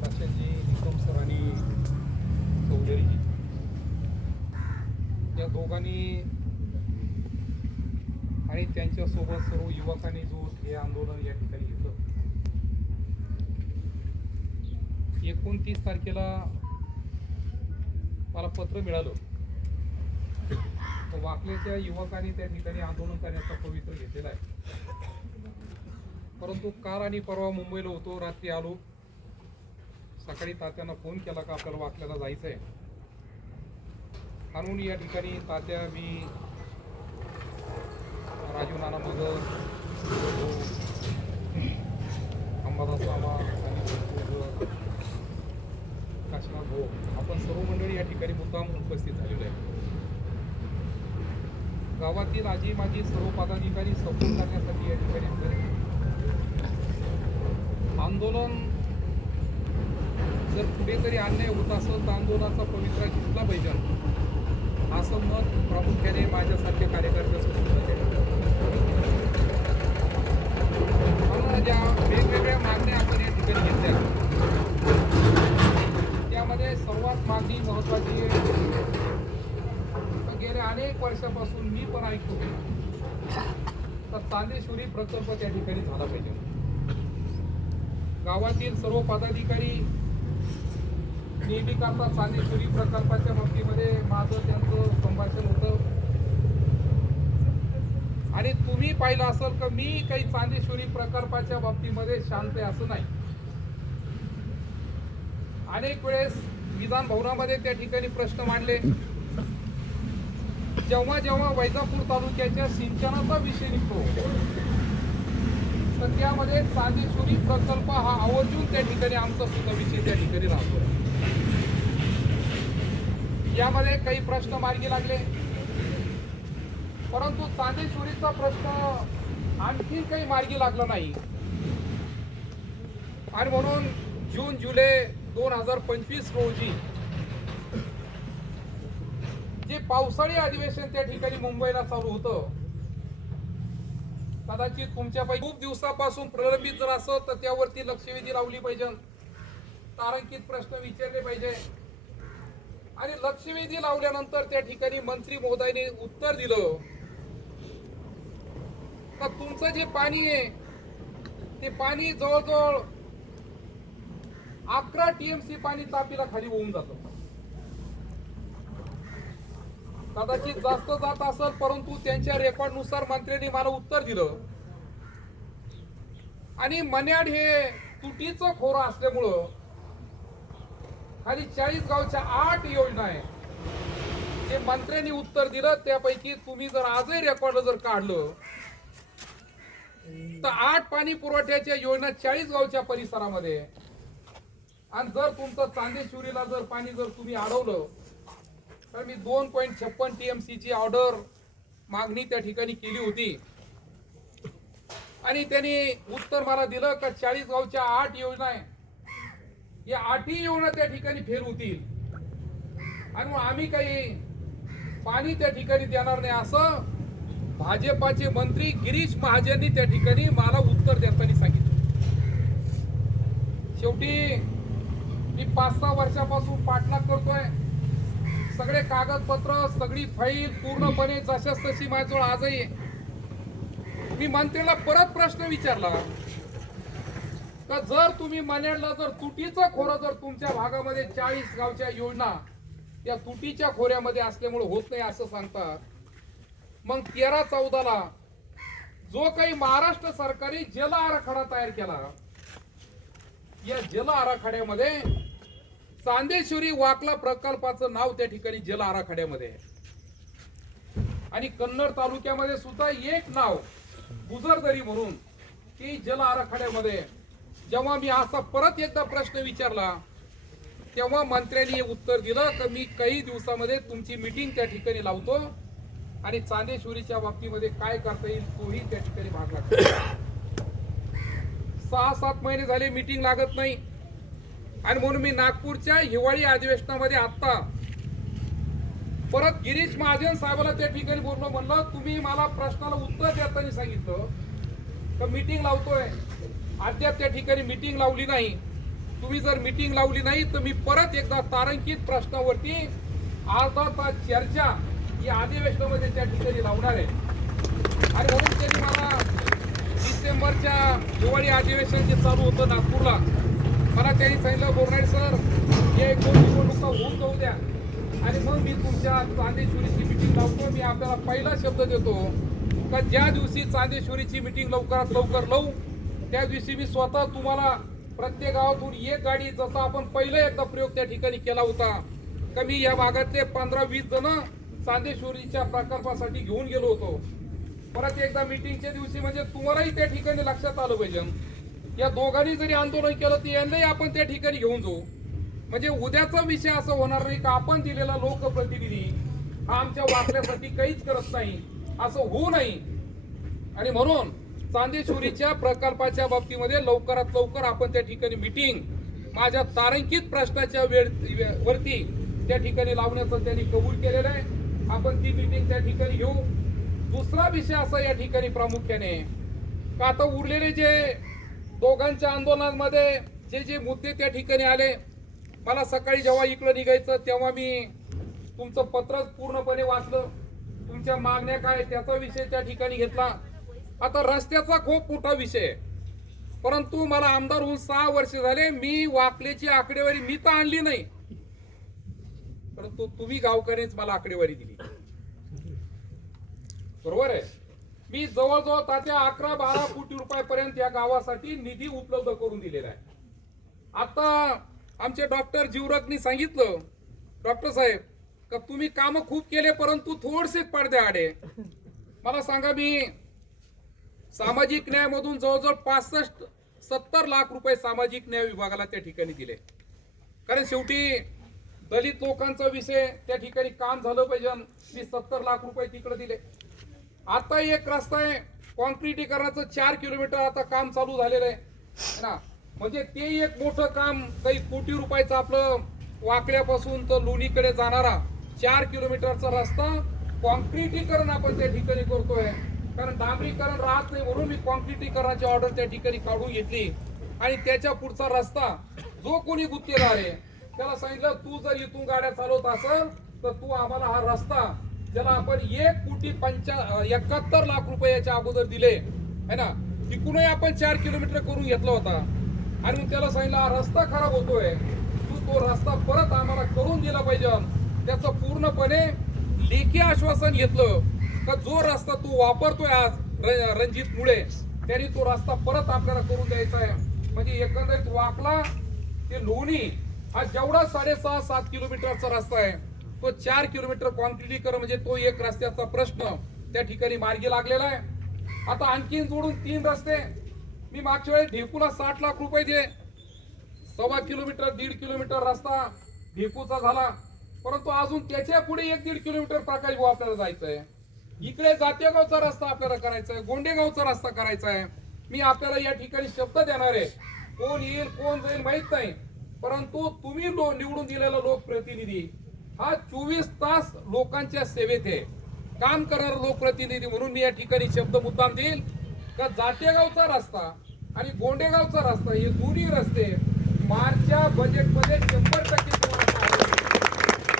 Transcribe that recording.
Prashantji Nikam sir आणि चौधरीजी या दोघांनी आणि त्यांच्यासोबत सर्व युवकांनी जो हे आंदोलन या ठिकाणी घेतलं, 29 तारखेला मला पत्र मिळालं तर वाकल्याच्या युवकांनी त्या ठिकाणी आंदोलन करण्याचा पवित्र घेतलेला आहे. परंतु काल आणि परवा मुंबईला होतो, रात्री आलो, सकाळी तात्यांना फोन केला का आपल्याला वाकल्याला जायचं आहे. म्हणून या ठिकाणी तात्या, मी, राजू नाना मगर, अंबादास मामा आणि काशीनाथ भाऊ, आपण सर्व मंडळी या ठिकाणी मुद्दाम उपस्थित झालेलो आहे. गावातील आजी माजी सर्व पदाधिकारी सपोर्ट करण्यासाठी या ठिकाणी आंदोलन जर कुठेतरी अन्याय होत असेल तर आंदोलनाचा पवित्रा घेतला पाहिजे असं मत प्रामुख्याने माझ्यासारख्या कार्यकर्त्याचं ज्या वेगवेगळ्या मागण्या आपण या ठिकाणी घेतल्या त्यामध्ये सर्वात मागणी महत्वाची गेल्या अनेक वर्षापासून मी पण ऐकतो तर चांदेश्वरी प्रकल्प त्या ठिकाणी झाला पाहिजे. गावातील सर्व पदाधिकारी नेहमी करता चांदेश्वरी प्रकल्पाच्या बाबतीमध्ये माझं त्यांचं संभाषण होतं आणि तुम्ही पाहिलं असेल का मी काही चांदेश्वरी प्रकल्पाच्या बाबतीमध्ये शांत आहे असं नाही. अनेक वेळेस विधान भवनामध्ये त्या ठिकाणी प्रश्न मांडले. जेव्हा जेव्हा वैजापूर तालुक्याच्या सिंचनाचा विषय निघतो तर त्यामध्ये चांदेश्वरी प्रकल्प हा आवर्जून त्या ठिकाणी आमचा सुद्धा विषय त्या ठिकाणी राहतो. यामध्ये काही प्रश्न मार्गी लागले परंतु चांदेश्वरीचा प्रश्न आणखी काही मार्गी लागला नाही आणि म्हणून जून जुलै 2025 रोजी जे पावसाळी अधिवेशन त्या ठिकाणी मुंबईला चालू होतं, कदाचित तुमच्यापैकी खूप दिवसापासून प्रलंबित जर असं तर त्यावरती लक्षवेधी लावली पाहिजे, तारांकित प्रश्न विचारले पाहिजे आणि लक्षवेधी लावल्यानंतर त्या ठिकाणी मंत्री महोदयांनी उत्तर दिलं का तुमचं जे पाणी आहे ते पाणी जवळजवळ 11 TMC पाणी तापीला खाली होऊन जातं. कदाचित जास्त जात असेल परंतु त्यांच्या रेकॉर्ड नुसार मंत्र्यांनी मला उत्तर दिलं आणि मन्याड हे तुटीचं खोरं असल्यामुळं खाली 40 गावच्या 8 योजना आहे. जे मंत्र्यांनी उत्तर दिलं त्यापैकी तुम्ही जर आजही रेकॉर्ड जर काढलं तर 8 पाणी पुरवठ्याच्या योजना 40 गावच्या परिसरामध्ये आणि जर तुमचं चांदेश्वरीला जर पाणी जर तुम्ही अडवलं तर मी 2.56 TMC ची ऑर्डर मागणी त्या ठिकाणी केली होती आणि त्यांनी उत्तर मला दिलं का 40 गावच्या 8 योजना आहे, या 8ही योजना त्या ठिकाणी फेल होतील आणि मग आम्ही काही पाणी त्या ठिकाणी देणार नाही असं भाजपाचे मंत्री गिरीश महाजननी त्या ठिकाणी मला उत्तर देताना सांगितलं. शेवटी मी 5-6 वर्षापासून पाठलाग करतोय. सगळे कागदपत्र सगळी फाईल पूर्णपणे जशाच तशी माझ्याजवळ आजही. मी मंत्र्याला परत प्रश्न विचारला का जर तुम्ही मन्याडला जर तुटीचं खोरं जर तुमच्या भागामध्ये 40 गावच्या योजना त्या तुटीच्या खोऱ्यामध्ये असल्यामुळे होत नाही असं सांगता, मग 13-14ला जो काही महाराष्ट्र सरकारी जल आराखडा तयार केला या जल आराखड्यामध्ये चांदेश्वरी वाकला प्रकल्पाचं नाव त्या ठिकाणी जल आराखड्यामध्ये आणि कन्नड तालुक्यामध्ये सुद्धा एक नाव गुजरदरी म्हणून की जल आराखड्यामध्ये. जेव्हा मी असा परत एकदा प्रश्न विचारला तेव्हा मंत्र्यांनी उत्तर दिलं की मी काही दिवसामध्ये तुमची मीटिंग त्या ठिकाणी लावतो आणि चांदेश्वरीच्या बाबतीमध्ये काय करता येईल तोही त्या ठिकाणी भाग लागतो. 6-7 महिने झाले मीटिंग लागत नाही आणि म्हणून मी नागपूरच्या हिवाळी अधिवेशनामध्ये आता परत गिरीश महाजन साहेबाला त्या ठिकाणी बोललो, म्हणलं तुम्ही मला प्रश्नाला उत्तर देताना सांगितलं का मीटिंग लावतोय, अद्याप त्या ठिकाणी मीटिंग लावली नाही तुम्ही जर मीटिंग लावली नाही तर मी परत एकदा तारांकित प्रश्नावरती अर्धा तास चर्चा ही अधिवेशनामध्ये त्या ठिकाणी लावणार आहे. आणि म्हणून त्यांनी मला डिसेंबरच्या हिवाळी अधिवेशन जे चालू होतं नागपूरला, मला त्यांनी सांगितलं बोरनाळे सर हे 1-2 निवडणुका होऊन जाऊ द्या आणि मग मी तुमच्या चांदेश्वरीची मीटिंग लावतो. मी आपल्याला पहिला शब्द देतो का ज्या दिवशी चांदेश्वरीची मीटिंग लवकरात लवकर लावू त्या दिवशी मी स्वतः तुम्हाला प्रत्येक गावातून एक गाडी, जसा आपण पहिला एकदा प्रयोग त्या ठिकाणी केला होता का मी या भागातले 15-20 जण चांदेश्वरीच्या प्रकल्पासाठी घेऊन गेलो होतो. परत एकदा मीटिंगच्या दिवशी म्हणजे तुम्हालाही त्या ठिकाणी लक्षात आलं पाहिजे या दोघांनी जरी आंदोलन केलं तर यांनाही आपण त्या ठिकाणी घेऊन जाऊ. म्हणजे उद्याचा विषय असं होणार नाही का आपण दिलेला लोकप्रतिनिधी हा आमच्या वाकल्यासाठी काहीच करत नाही, असं होऊ नये. आणि म्हणून चांदेश्वरीच्या प्रकल्पाच्या बाबतीमध्ये लवकरात लवकर आपण त्या ठिकाणी मीटिंग माझ्या तारांकित प्रश्नाच्या वरती त्या ठिकाणी लावण्याचं त्यांनी कबूल केलेलं आहे. आपण ती मीटिंग त्या ठिकाणी घेऊ. दुसरा विषय असा या ठिकाणी प्रामुख्याने का आता उरलेले जे दोघांच्या आंदोलनामध्ये जे जे मुद्दे त्या ठिकाणी आले, मला सकाळी जेव्हा इकडं निघायचं तेव्हा मी तुमचं पत्र पूर्णपणे वाचलं, तुमच्या मागण्या काय त्याचा विषय त्या ठिकाणी घेतला. आता रस्त्याचा खूप मोठा विषय आहे, परंतु मला आमदार होऊन 6 वर्ष झाले, मी वाकल्याची आकडेवारी मी तर आणली नाही, परंतु तुम्ही गावकऱ्यांनीच मला आकडेवारी दिली. बरोबर आहे. मी जवळजवळ तात्या 11-12 कोटी रुपयापर्यंत या गावासाठी निधी उपलब्ध करून दिलेला आहे. आता आमचे डॉक्टर जीवरकनी सांगितलं, डॉक्टर साहेब का तुम्ही काम खूप केले परंतु थोडसे पडदे आडे. मला सांगा, मी सामाजिक न्यायामधून जवळजवळ 65-70 लाख रुपये सामाजिक न्याय विभागाला त्या ठिकाणी दिले. कारण शेवटी दलित लोकांचा विषय त्या ठिकाणी काम झालं पाहिजे. मी 70 लाख रुपये तिकडे दिले. आता एक रस्ता आहे कॉन्क्रिटीकरणाचं 4 किलोमीटर आता काम चालू झालेलं आहे ना. म्हणजे ते एक मोठं काम, काही कोटी रुपयाचं आपलं वाकड्यापासून तर लोणीकडे जाणारा 4 किलोमीटरचा रस्ता कॉन्क्रिटीकरण आपण त्या ठिकाणी करतोय. कारण डांबरीकरण राहत नाही म्हणून मी कॉन्क्रिटीकरणाची ऑर्डर त्या ठिकाणी काढून घेतली. आणि त्याच्या पुढचा रस्ता जो कोणी गुत्तेदार आहे त्याला सांगितलं, तू जर इथून गाड्या चालवत असेल तर तू आम्हाला हा रस्ता, ज्याला आपण 1,71 लाख रुपये याच्या अगोदर दिले है ना, तिकडूनही आपण 4 किलोमीटर करून घेतला होता. आणि मग त्याला सांगितलं हा रस्ता खराब होतोय, तू तो रस्ता परत आम्हाला करून दिला पाहिजे. त्याचं पूर्णपणे लेखी आश्वासन घेतलं का जो रस्ता तू वापरतोय आज रणजित मुळे त्यांनी तो रस्ता परत आपल्याला करून द्यायचा आहे. म्हणजे एकंदरीत वाकला ते लोणी हा जेवढा 6.5-7 किलोमीटरचा रस्ता आहे तो 4 किलोमीटर कॉन्क्रिटीकरण, म्हणजे तो एक रस्त्याचा प्रश्न त्या ठिकाणी मार्गी लागलेला आहे. आता आणखीन जोडून 3 रस्ते मी मागच्या वेळी ढेकूला 60 लाख रुपये दिले. 1.25 किलोमीटर 1.5 किलोमीटर रस्ता ढेकूचा झाला, परंतु अजून त्याच्या पुढे 1-1.5 किलोमीटर प्रकाश भाऊ आपल्याला जायचं आहे. इकडे जातेगावचा रस्ता आपल्याला करायचा आहे, गोंडेगावचा रस्ता करायचा आहे. मी आपल्याला या ठिकाणी शब्द देणार आहे, कोण येईल कोण जाईल माहित नाही, परंतु तुम्ही निवडून दिलेला लोकप्रतिनिधी हा 24 तास लोकांच्या सेवेत आहे, काम करणारा लोकप्रतिनिधी म्हणून मी या ठिकाणी शब्द मुद्दाम देईल का जातेगावचा रस्ता आणि गोंडेगावचा रस्ता हे दोन्ही रस्ते मार्चच्या बजेटमध्ये 100%